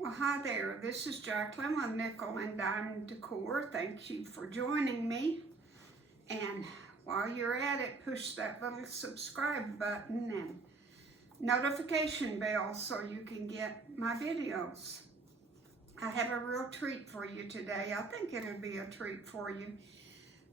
Well, hi there. This is Jacqueline with Nickel and Dime Decor. Thank you for joining me. And while you're at it, push that little subscribe button and notification bell so you can get my videos. I have a real treat for you today. I think it'll be a treat for you.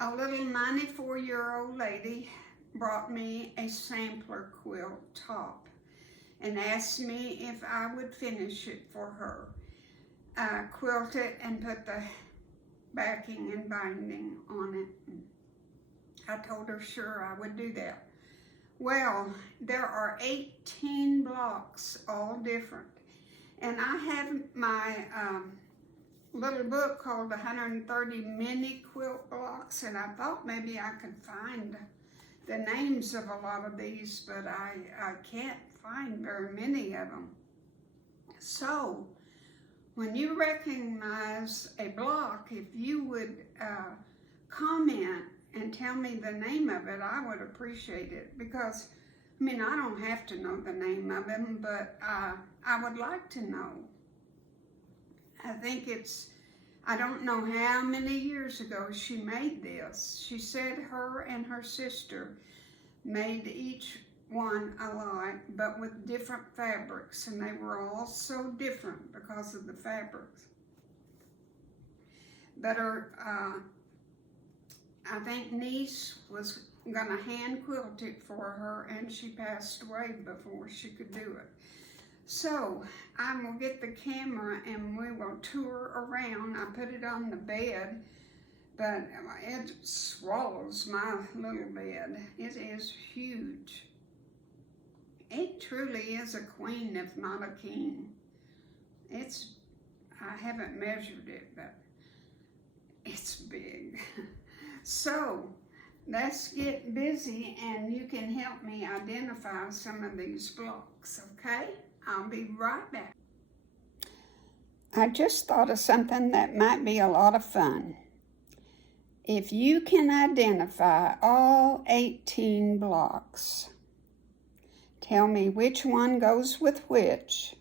A little 94-year-old lady brought me a sampler quilt top and asked me if I would finish it for her. Quilt it and put the backing and binding on it. I told her sure I would do that. Well, there are 18 blocks, all different. And I have my little book called 130 Mini Quilt Blocks, and I thought maybe I could find the names of a lot of these, but I can't find very many of them. So, when you recognize a block, if you would comment and tell me the name of it, I would appreciate it, because, I mean, I don't have to know the name of them, but I would like to know. I think it's, I don't know how many years ago she made this. She said her and her sister made each one alike, but with different fabrics, and they were all so different because of the fabrics. But her, I think niece was gonna hand quilt it for her, and she passed away before she could do it. So I will get the camera and we will tour around. I put it on the bed, but it swallows my little bed. It is huge. It truly is a queen, if not a king. It's, I haven't measured it, but it's big. So let's get busy and you can help me identify some of these blocks, okay? I'll be right back. I just thought of something that might be a lot of fun. If you can identify all 18 blocks, tell me which one goes with which,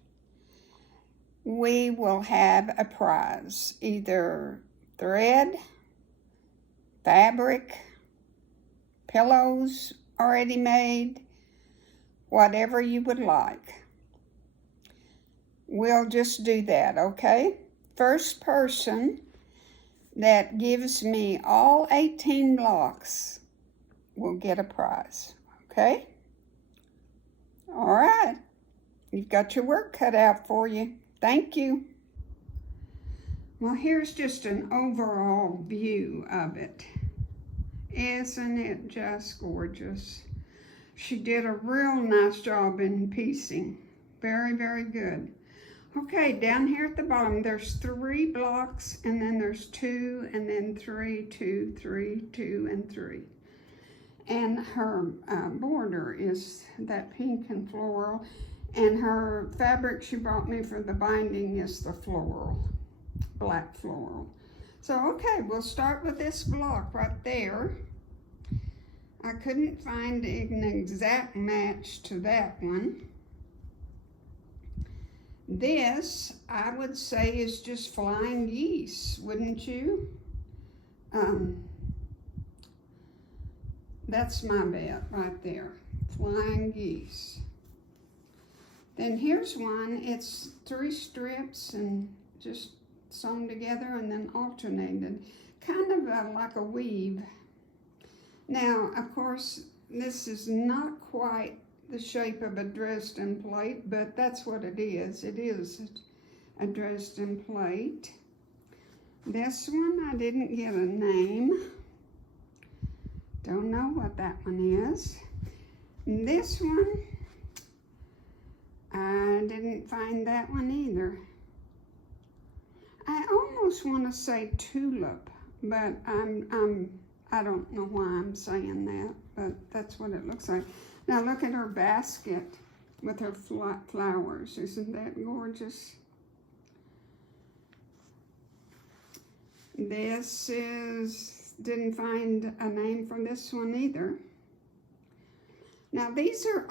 we will have a prize. Either thread, fabric, pillows already made, whatever you would like. We'll just do that, okay? First person that gives me all 18 blocks will get a prize, okay? All right, you've got your work cut out for you. Thank you. Well, here's just an overall view of it. Isn't it just gorgeous? She did a real nice job in piecing. Very, very good. Okay, down here at the bottom, there's 3 blocks, and then there's 2, and then 3, 2, 3, 2, and 3. And her border is that pink and floral, and her fabric she brought me for the binding is the floral, black floral. So, okay, we'll start with this block right there. I couldn't find an exact match to that one. This, I would say, is just flying geese, wouldn't you? That's my bet right there, flying geese. Then here's one, it's 3 strips and just sewn together and then alternated, kind of like a weave. Now, of course, this is not quite the shape of a Dresden plate, but that's what it is. It is a Dresden plate. This one, I didn't get a name. Don't know what that one is. And this one, I didn't find that one either. I almost want to say tulip, but I don't know why I'm saying that, but that's what it looks like. Now look at her basket with her flowers. Isn't that gorgeous? This is, didn't find a name for this one either. Now these are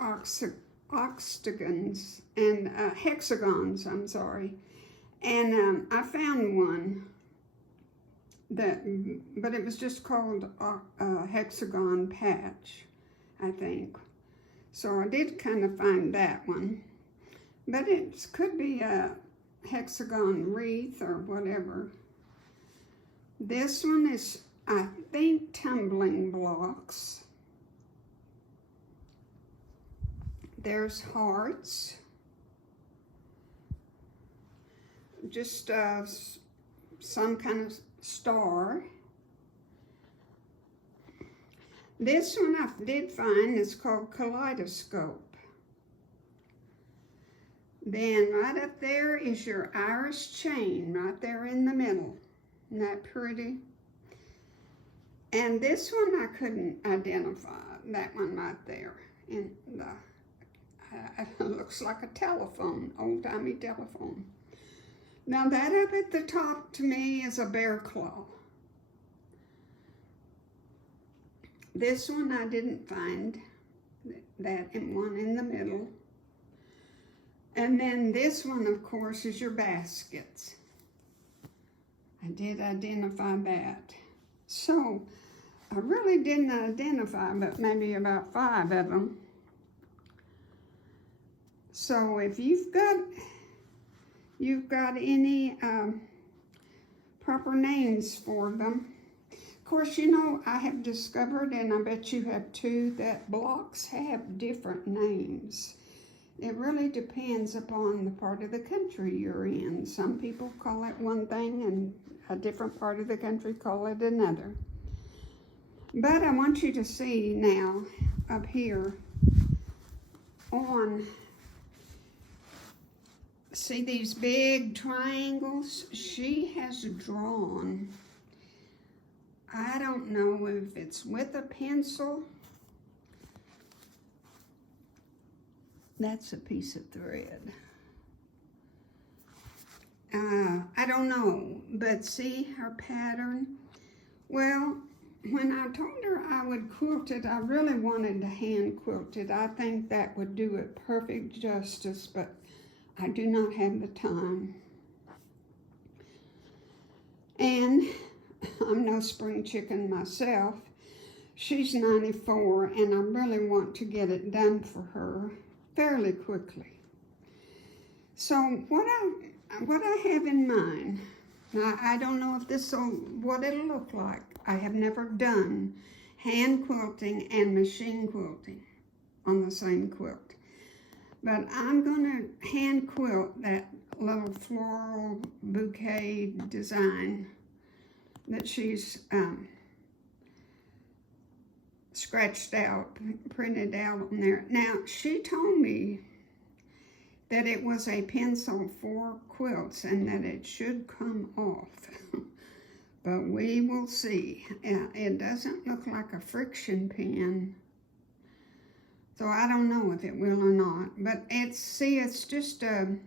octagons and hexagons, I'm sorry. And I found one but it was just called a hexagon patch, I think. So I did kind of find that one. But it could be a hexagon wreath or whatever. This one is, I think, tumbling blocks. There's hearts. Just some kind of star. This one I did find is called kaleidoscope. Then right up there is your iris chain, right there in the middle. Isn't that pretty? And this one I couldn't identify, that one right there. And it looks like a telephone, old-timey telephone. Now that up at the top to me is a bear claw. This one I didn't find, that one in the middle. And then this one, of course, is your baskets. I did identify that. So, I really didn't identify, but maybe about 5 of them. So, if you've got any proper names for them. Of course, you know, I have discovered, and I bet you have too, that blocks have different names. It really depends upon the part of the country you're in. Some people call it one thing and a different part of the country call it another. But I want you to see now up here on, see these big triangles? She has drawn, I don't know if it's with a pencil. That's a piece of thread. I don't know, but see her pattern? Well, when I told her I would quilt it, I really wanted to hand quilt it. I think that would do it perfect justice, but I do not have the time. And I'm no spring chicken myself. She's 94, and I really want to get it done for her fairly quickly. So what I have in mind, now I don't know if this will, what it'll look like. I have never done hand quilting and machine quilting on the same quilt. But I'm gonna hand quilt that little floral bouquet design that she's scratched out, printed out on there. Now, she told me that it was a pencil for quilts and that it should come off. But we will see. It doesn't look like a friction pen, so I don't know if it will or not. But it's just a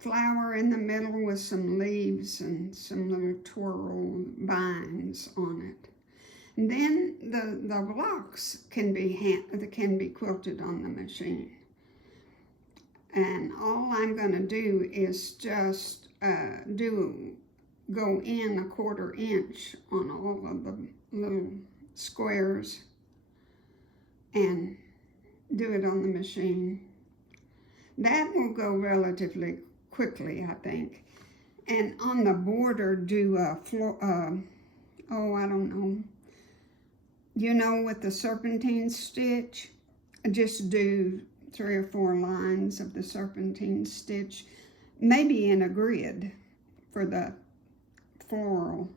flower in the middle with some leaves and some little twirl vines on it. And then the blocks can be quilted on the machine. And all I'm going to do is just go in a 1/4 inch on all of the little squares and do it on the machine. That will go relatively quickly, I think. And on the border, do a I don't know. You know, with the serpentine stitch, just do 3 or 4 lines of the serpentine stitch, maybe in a grid for the floral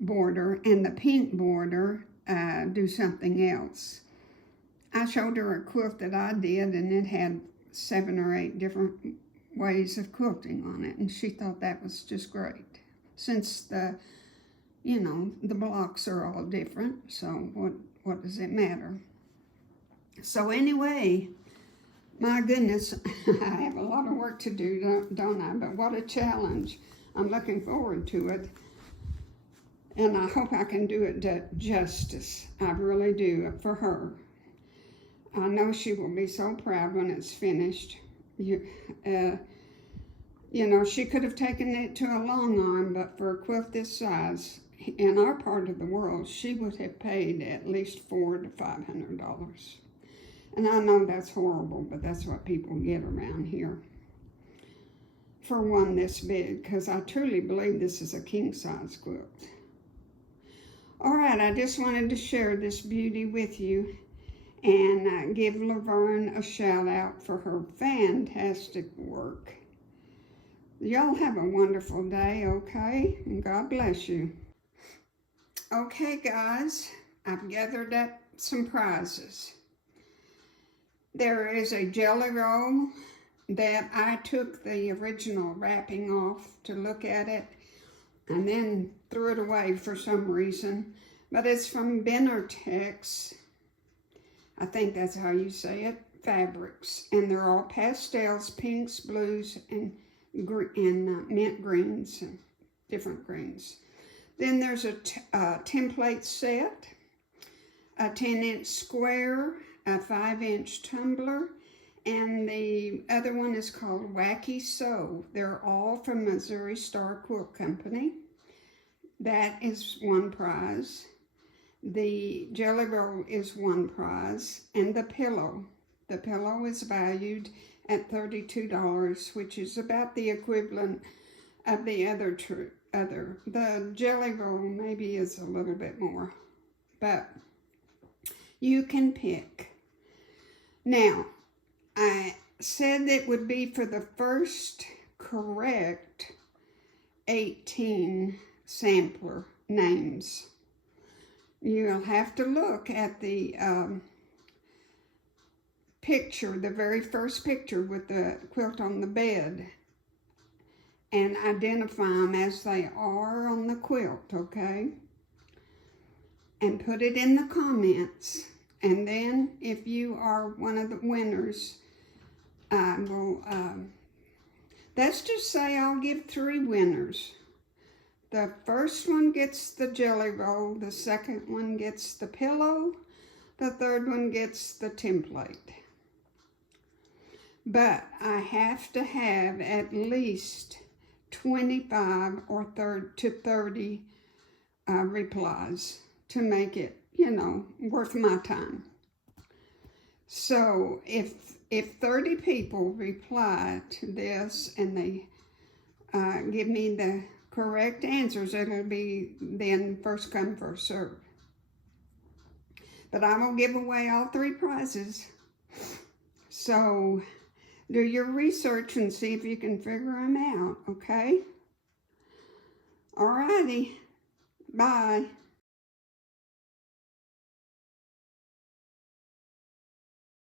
border, and the pink border, do something else. I showed her a quilt that I did, and it had 7 or 8 different ways of quilting on it, and she thought that was just great. Since the blocks are all different, so what does it matter? So anyway, my goodness, I have a lot of work to do, don't I? But what a challenge. I'm looking forward to it. And I hope I can do it justice. I really do, for her. I know she will be so proud when it's finished. You know, she could have taken it to a long arm, but for a quilt this size, in our part of the world, she would have paid at least $400 to $500. And I know that's horrible, but that's what people get around here for one this big, because I truly believe this is a king-size quilt. All right, I just wanted to share this beauty with you and give Laverne a shout out for her fantastic work. Y'all have a wonderful day, okay? And God bless you. Okay, guys, I've gathered up some prizes. There is a jelly roll that I took the original wrapping off to look at it and then threw it away for some reason. But it's from Benartex, I think that's how you say it, fabrics. And they're all pastels, pinks, blues, and mint greens, and different greens. Then there's a template set, a 10-inch square, a 5-inch tumbler, and the other one is called Wacky Sew. They're all from Missouri Star Quilt Company. That is one prize. The jelly roll is one prize, and the pillow. The pillow is valued at $32, which is about the equivalent of the other. The jelly roll maybe is a little bit more, but you can pick. Now, I said it would be for the first correct 18 sampler names. You'll have to look at the picture, the very first picture with the quilt on the bed, and identify them as they are on the quilt, okay? And put it in the comments. And then if you are one of the winners, I will, let's just say I'll give 3 winners. The first one gets the jelly roll, the second one gets the pillow, the third one gets the template. But I have to have at least 25 or 30 replies to make it, you know, worth my time. So if 30 people reply to this and they give me the correct answers, it'll be then first come, first serve. But I will give away all 3 prizes. So do your research and see if you can figure them out, okay? Alrighty, bye.